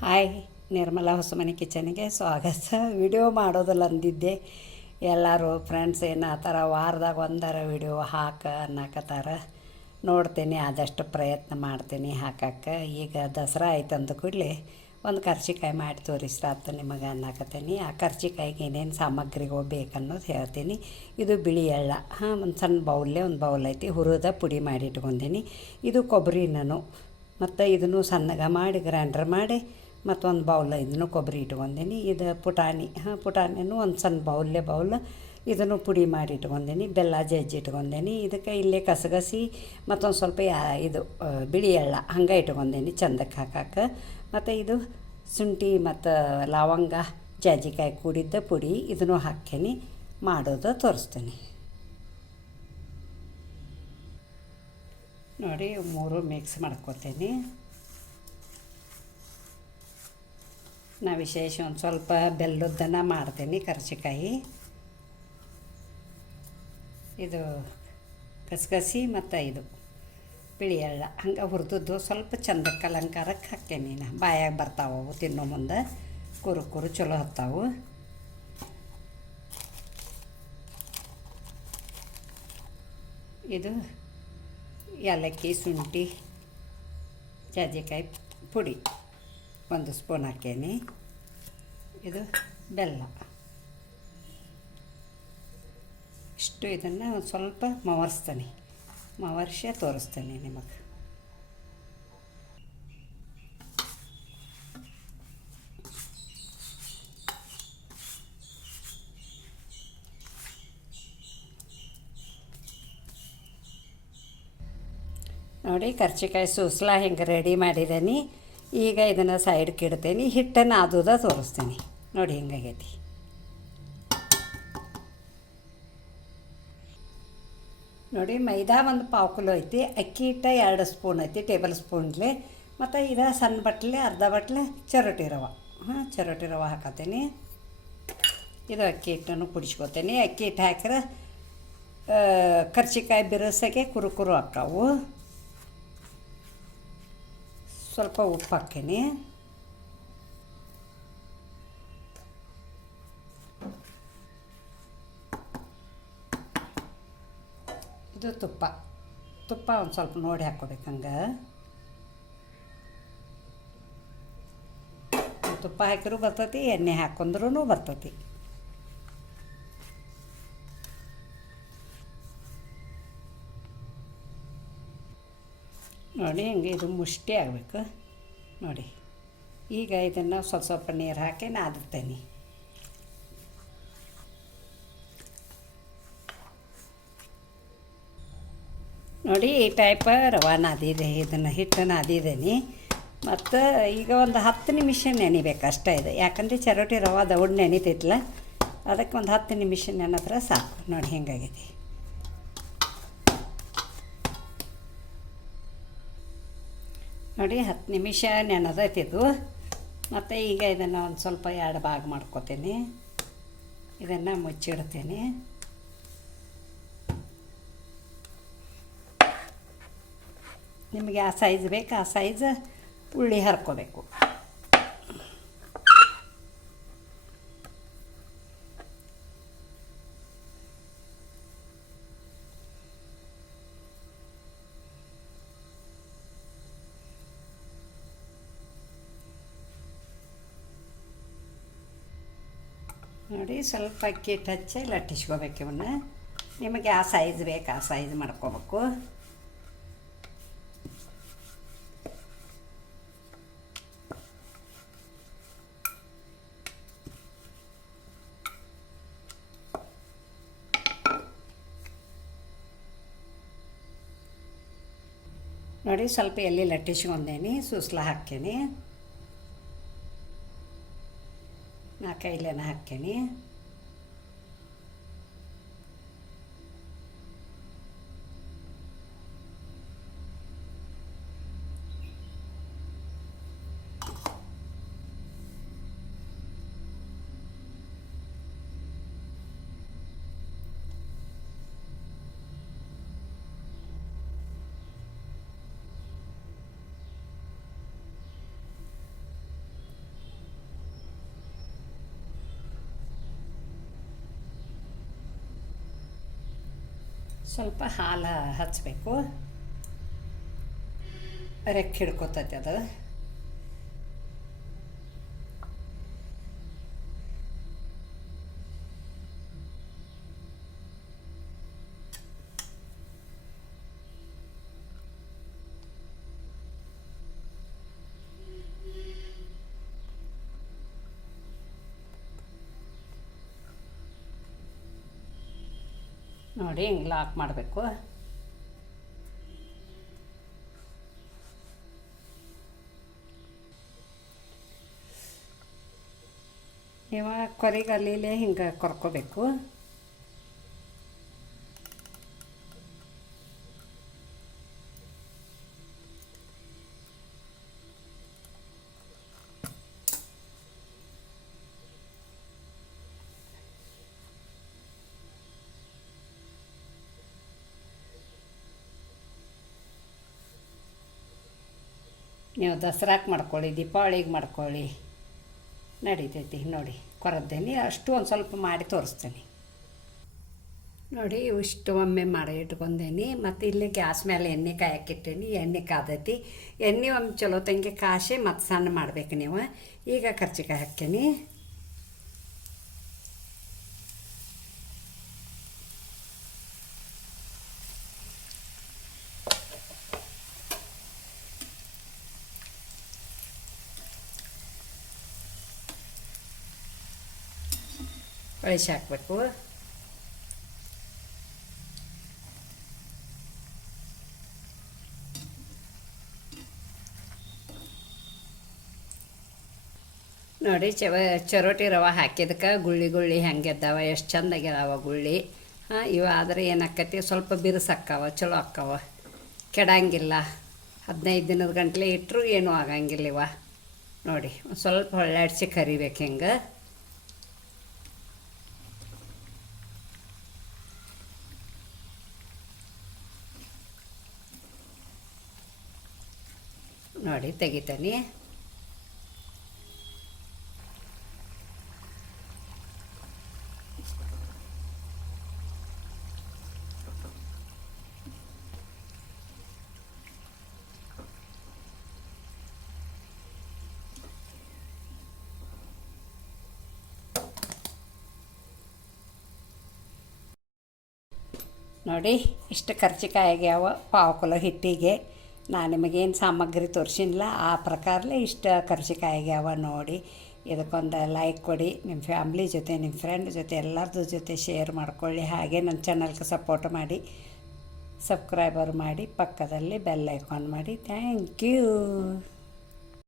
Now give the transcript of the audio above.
Hi, Nirmala Hosamane ಕಿಚನಿಗೆ ಸ್ವಾಗತ. Video ಮಾಡೋದಲ್ಲ ಅಂದಿದ್ದೆ. ಎಲ್ಲರೂ ಫ್ರೆಂಡ್ಸ್ ಏನು ಆ ಥರ ವಾರದಾಗ ಒಂದರ ವಿಡಿಯೋ ಅನ್ನಕತ್ತಾರ. ನೋಡ್ತೀನಿ, ಆದಷ್ಟು ಪ್ರಯತ್ನ ಮಾಡ್ತೀನಿ ಹಾಕಕ್ಕೆ. ಈಗ ದಸರಾ ಆಯ್ತು ಅಂದ ಕೂಡಲೇ ಒಂದು ಕರ್ಚಿಕಾಯಿ ಮಾಡಿ ತೋರಿಸ್ರಾತು ನಿಮಗೆ ಅನ್ನಕತ್ತೀನಿ. ಆ ಕರ್ಚಿಕಾಯಿಗೆ ಏನೇನು ಸಾಮಗ್ರಿಗಳು ಬೇಕನ್ನೋದು ಹೇಳ್ತೀನಿ. ಇದು ಬಿಳಿ ಎಳ್ಳ, ಒಂದು ಸಣ್ಣ ಒಂದು ಬೌಲ್ ಐತಿ, ಹುರಿದ ಪುಡಿ ಮಾಡಿ ಇಟ್ಕೊಂಡೀನಿ. ಇದು ಕೊಬ್ಬರಿನೂ ಮತ್ತು ಇದನ್ನು ಸಣ್ಣಗೆ ಮಾಡಿ ಗ್ರೈಂಡರ್ ಮಾಡಿ ಮತ್ತೊಂದು ಬೌಲ್ ಇದನ್ನು ಕೊಬ್ಬರಿ ಇಟ್ಕೊಂಡೀನಿ. ಇದು ಪುಟಾಣಿನೂ ಒಂದು ಸಣ್ಣ ಬೌಲ್ ಇದನ್ನು ಪುಡಿ ಮಾಡಿ ಇಟ್ಕೊಂಡೀನಿ. ಬೆಲ್ಲ ಜಜ್ಜಿ ಇಟ್ಕೊಂಡೀನಿ. ಇದಕ್ಕೆ ಇಲ್ಲೇ ಕಸಗಸಿ ಮತ್ತೊಂದು ಸ್ವಲ್ಪ ಇದು ಬಿಳಿ ಎಳ್ಳ ಹಂಗೆ ಇಟ್ಕೊಂಡೀನಿ ಚಂದಕ್ಕೆ ಹಾಕಕ್ಕೆ. ಮತ್ತು ಇದು ಶುಂಠಿ ಮತ್ತು ಲವಂಗ ಜಾಜಿಕಾಯಿ ಕೂಡಿದ್ದ ಪುಡಿ ಇದನ್ನು ಹಾಕೀನಿ. ಮಾಡೋದು ತೋರಿಸ್ತೀನಿ ನೋಡಿ. ಮೂರು ಮಿಕ್ಸ್ ಮಾಡ್ಕೊತೀನಿ. ನಾ ವಿಶೇಷ ಒಂದು ಸ್ವಲ್ಪ ಬೆಲ್ಲದ್ದನ್ನು ಮಾಡ್ತೀನಿ ಕರ್ಚಿಕಾಯಿ. ಇದು ಕಸಗಸಿ ಮತ್ತು ಇದು ಬಿಳಿ ಎಳ್ಳ ಹಂಗೆ ಹುರಿದದ್ದು ಸ್ವಲ್ಪ ಚಂದಕ್ಕೆ ಅಲಂಕಾರಕ್ಕೆ ಹಾಕೇನಿ. ನಾ ಬಾಯಾಗ ಬರ್ತಾವು ತಿನ್ನೋ ಮುಂದೆ ಕುರು ಚಲೋ ಹತ್ತಾವು. ಇದು ಏಲಕ್ಕಿ ಶುಂಠಿ ಜಾಜಿಕಾಯಿ ಪುಡಿ 1 ಸ್ಪೂನ್ ಹಾಕೇನಿ. ಇದು ಬೆಲ್ಲ ಇಷ್ಟು. ಇದನ್ನು ಒಂದು ಸ್ವಲ್ಪ ಮವರ್ಸಿ ತೋರಿಸ್ತೀನಿ ನಿಮಗೆ. ನೋಡಿ, ಕರ್ಚಿಕಾಯಿ ಸೂಸ್ಲಾ ಹಿಂಗೆ ರೆಡಿ ಮಾಡಿದ್ದೀನಿ. ಈಗ ಇದನ್ನು ಸೈಡ್ಗೆ ಇಡ್ತೀನಿ. ಹಿಟ್ಟನ್ನು ಅದುದ ತೋರಿಸ್ತೀನಿ ನೋಡಿ. ಹಿಂಗಾಗೈತಿ. ನೋಡಿ, ಮೈದಾ 1 ಪಾವು ಕಿಲೋ ಐತಿ. ಅಕ್ಕಿ ಹಿಟ್ಟ 2 ಸ್ಪೂನ್ ಐತಿ, ಟೇಬಲ್ ಸ್ಪೂನ್ಲೆ. ಮತ್ತು ಇದು ಸಣ್ಣ ಬಟ್ಲೆ ಅರ್ಧ ಬಟ್ಲೆ ಚಿರೋಟಿ ರವೆ ಹಾಕತ್ತೀನಿ. ಇದು ಅಕ್ಕಿ ಹಿಟ್ಟನ್ನು ಕುಡಿಸ್ಕೊತೀನಿ. ಅಕ್ಕಿ ಹಿಟ್ಟು ಹಾಕಿದ್ರೆ ಕರ್ಚಿಕಾಯಿ ಬಿರುಸಕ್ಕೆ ಕುರು ಹಾಕಾವು. ಸ್ವಲ್ಪ ಉಪ್ಪು ಹಾಕೀನಿ. ಇದು ತುಪ್ಪ ಒಂದು ಸ್ವಲ್ಪ ನೋಡಿ ಹಾಕ್ಕೋಬೇಕು. ಹಂಗೆ ತುಪ್ಪ ಹಾಕಿರೂ ಬರ್ತೈತಿ, ಎಣ್ಣೆ ಹಾಕೊಂಡ್ರೂ ಬರ್ತೈತಿ. ನೋಡಿ, ಹಂಗೆ ಇದು ಮುಷ್ಟಿ ಆಗಬೇಕು ನೋಡಿ. ಈಗ ಇದನ್ನು ಸ್ವಲ್ಪ ನೀರು ಹಾಕಿ ನಾದುತ್ತೇನೆ. ನೋಡಿ, ಈ ಟೈಪ ರವೆ ನಾದಿದೆ. ಇದನ್ನು ಹಿಟ್ಟು ನಾದಿದ್ದೀನಿ. ಮತ್ತು ಈಗ ಒಂದು 10 ನಿಮಿಷ ನೆನಿಬೇಕು ಅಷ್ಟೇ. ಇದು ಯಾಕಂದರೆ ಚಿರೋಟಿ ರವೆ ದೌಡ್ ನೆನಿತೈತಲ್ಲ, ಅದಕ್ಕೆ ಒಂದು 10 ನಿಮಿಷ ನೆನೆದ್ರೆ ಸಾಕು. ನೋಡಿ ಹೆಂಗಾಗಿದೆ. ನೋಡಿ, 10 ನಿಮಿಷ ನೆನೆದೈತಿದು. ಮತ್ತು ಈಗ ಇದನ್ನು ಒಂದು ಸ್ವಲ್ಪ 2 ಭಾಗ ಮಾಡ್ಕೊತೀನಿ. ಇದನ್ನು ಮುಚ್ಚಿಡ್ತೀನಿ. ನಿಮಗೆ ಆ ಸೈಜ್ ಬೇಕು ಆ ಸೈಜ್ ಉಳ್ಳಿ ಹರ್ಕೋಬೇಕು. ನೋಡಿ, ಸ್ವಲ್ಪ ಅಕ್ಕಿ ಹಿಟ್ಟು ಹಚ್ಚಿ ಲಟ್ಟಿಸ್ಕೋಬೇಕು. ಇವನ್ನ ನಿಮಗೆ ಆ ಸೈಜ್ ಬೇಕು ಆ ಸೈಜ್ ಮಾಡ್ಕೋಬೇಕು. ನೋಡಿ, ಸ್ವಲ್ಪ ಎಲ್ಲಿ ಲಟ್ಟಿಸ್ಕೊಂಡೇನಿ. ಸೂಸ್ಲ ಹಾಕೀನಿ. 4 ಇಲೆನ ಹಾಕೀನಿ. ಸ್ವಲ್ಪ ಹಾಲು ಹಚ್ಚಬೇಕು, ರೆಕ್ಕೆ ಹಿಡ್ಕೊತೈತೆ ಅದು. ನೋಡಿ ಹಿಂಗೆ ಲಾಕ್ ಮಾಡಬೇಕು. ಇವಾಗ ಕೊರಿಗಲ್ಲಿಲೇ ಹಿಂಗೆ ಕೊರ್ಕೋಬೇಕು. ನೀವು ದಸರಾಕ್ಕೆ ಮಾಡ್ಕೊಳ್ಳಿ, ದೀಪಾವಳಿಗೆ ಮಾಡ್ಕೊಳ್ಳಿ, ನಡೀತೈತಿ. ನೋಡಿ ಕೊರದ್ದೇನೆ ಅಷ್ಟು ಒಂದು ಸ್ವಲ್ಪ ಮಾಡಿ ತೋರಿಸ್ತೇನೆ. ನೋಡಿ ಇಷ್ಟು ಒಮ್ಮೆ ಮಾಡಿ ಇಟ್ಕೊಂಡೇನಿ. ಮತ್ತು ಇಲ್ಲಿ ಗ್ಯಾಸ್ ಮೇಲೆ ಎಣ್ಣೆ ಕಾಯಕ್ಕಿಟ್ಟೇನಿ. ಎಣ್ಣೆ ಕಾದೈತಿ. ಎಣ್ಣೆ ಒಮ್ಮೆ ಚಲೋ ತಂಗಿ ಕಾಶಿ ಮತ್ತು ಸಣ್ಣ ಮಾಡಬೇಕು ನೀವು. ಈಗ ಕರ್ಚಿಕಾಯಿ ಹಾಕ್ತೀನಿ. ಕಳಿಸಿ ಹಾಕಬೇಕು. ನೋಡಿ ಚರೋಟಿ ರವೆ ಹಾಕಿದಕ್ಕೆ ಗುಳ್ಳಿ ಹೆಂಗೆ ಇದ್ದಾವೆ, ಎಷ್ಟು ಚೆಂದಾಗಿದಾವ ಗುಳ್ಳಿ. ಇವು ಆದರೆ ಏನಾಕತಿ ಸ್ವಲ್ಪ ಬಿರುಸಾಕ್ಕಾವ, ಚಲೋ ಆಕ್ಕಾವ, ಕೆಡಂಗಿಲ್ಲ. 15 ದಿನದ ಗಂಟ್ಲೆ ಇಟ್ಟರು ಏನೂ ಆಗಂಗಿಲ್ಲ ಇವ. ನೋಡಿ ಒಂದು ಸ್ವಲ್ಪ ಹೊಳ್ಳಾಡಿಸಿ ಕರಿಬೇಕು ಹಿಂಗೆ. ನೋಡಿ ತೆಗಿತಾನೆ. ನೋಡಿ ಇಷ್ಟು ಕರ್ಚಿಕಾಯಿ ಆಗ್ಯಾವ 1/4 ಕಿಲೋ ಹಿಟ್ಟಿಗೆ. ನಾನು ನಿಮಗೇನು ಸಾಮಗ್ರಿ ತೋರಿಸಿಲ್ಲ ಆ ಪ್ರಕಾರಲೇ ಇಷ್ಟು ಕರ್ಚಿಕಾಯಿ ಆಗ್ಯಾವ. ನೋಡಿ ಇದಕ್ಕೊಂದು ಲೈಕ್ ಕೊಡಿ, ನಿಮ್ಮ ಫ್ಯಾಮ್ಲಿ ಜೊತೆ ನಿಮ್ಮ ಫ್ರೆಂಡ್ ಜೊತೆ ಎಲ್ಲರದ್ದು ಜೊತೆ ಶೇರ್ ಮಾಡ್ಕೊಳ್ಳಿ. ಹಾಗೆ ನನ್ನ ಚಾನಲ್ಗೆ ಸಪೋರ್ಟ್ ಮಾಡಿ, ಸಬ್ಸ್ಕ್ರೈಬರ್ ಮಾಡಿ, ಪಕ್ಕದಲ್ಲಿ ಬೆಲ್ ಐಕಾನ್ ಮಾಡಿ. Thank you.